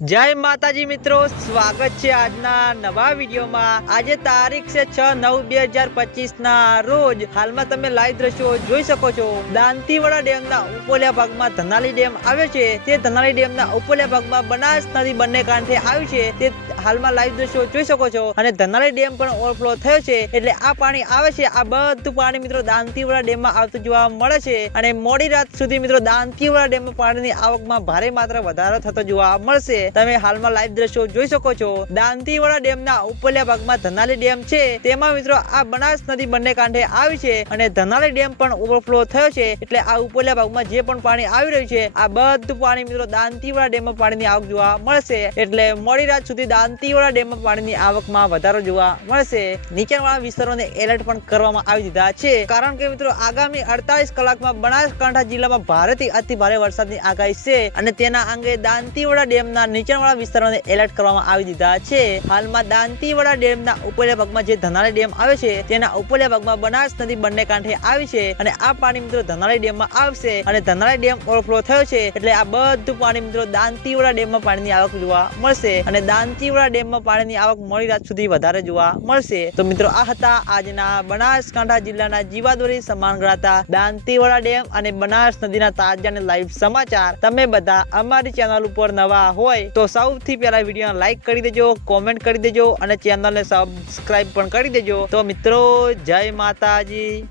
જય માતાજી મિત્રો, સ્વાગત છે આજના નવા વિડીયોમાં. આજે તારીખ છે છ નવ બે હજાર પચીસ ના રોજ હાલમાં તમે લાઈવ દ્રશ્યો જોઈ શકો છો. દાંતીવાડા ડેમના ઉપોલ્યા ભાગમાં ધનાલી ડેમ આવ્યો છે. તે ધનાલી ડેમના ઉપોલ્યા ભાગમાં બનાસ નદી બંને કાંઠે આવ્યું છે. તે હાલમાં લાઈવ દ્રશ્યો જોઈ શકો છો. અને ધનાળી ડેમ પણ ઓવરફ્લો થયો છે. એટલે આ પાણી આવે છે. આ બધું પાણી મિત્રો દાંતીવાડા ડેમમાં આવતું જોવા મળે છે. અને મોડી રાત સુધી મિત્રો દાંતીવાડા ડેમમાં પાણીની આવકમાં ભારે માત્રા વધારો થતો જોવા મળશે. તમે હાલમાં લાઈવ દ્રશ્યો જોઈ શકો છો. દાંતીવાડા ડેમના ઉપરલા ભાગમાં ધનાલી ડેમ છે. તેમાં મિત્રો આ બનાસ નદી બંને કાંઠે આવી છે. અને ધનાલી ડેમ પણ ઓવરફ્લો થયો છે. એટલે આ ઉપરલા ભાગમાં જે પણ પાણી આવી રહ્યું છે, આ બધું પાણી મિત્રો દાંતીવાડા ડેમમાં પાણીની આવક જોવા મળશે. એટલે મોડી રાત સુધી દાંતીવાડા ડેમમાં પાણીની આવકમાં વધારો જોવા મળશે. નીચાણવાળા વિસ્તારોને એલર્ટ પણ કરવામાં આવી દીધા છે. કારણ કે મિત્રો, આગામી અડતાલીસ કલાકમાં બનાસકાંઠા જિલ્લામાં ભારેથી અતિ ભારે વરસાદની આગાહી છે અને તેના અંગે દાંતીવાડા ડેમના નીચાણવાળા વિસ્તારોને એલર્ટ કરવામાં આવી દીધા છે. હાલમાં દાંતીવાડા ડેમના ઉપરલા ભાગમાં જે ધનાળી ડેમ આવે છે, તેના ઉપરલા ભાગમાં બનાસ નદી બંને કાંઠે આવી છે અને આ પાણી મિત્રો ધનાળી ડેમમાં આવશે અને ધનાળી ડેમ ઓવરફ્લો થયો છે એટલે આ બધું પાણી મિત્રો દાંતીવાડા ડેમમાં પાણીની આવક જોવા મળશે અને દાંતીવાડા ડેમમાં પાણીની આવક મોડી રાત સુધી વધારે જોવા મળશે. તો મિત્રો, આ હતા આજના બનાસકાંઠા જિલ્લાના જીવાદોરી સમાન ગણાતા દાંતીવાડા ડેમ અને બનાસ નદીના તાજા અને લાઈવ સમાચાર. તમે બધા અમારી ચેનલ ઉપર નવા હોય તો સૌથી પહેલા વીડિયો લાઈક કરી દેજો, કોમેન્ટ કરી દેજો અને ચેનલને સબસ્ક્રાઇબ પણ કરી દેજો. તો મિત્રો, જય માતાજી.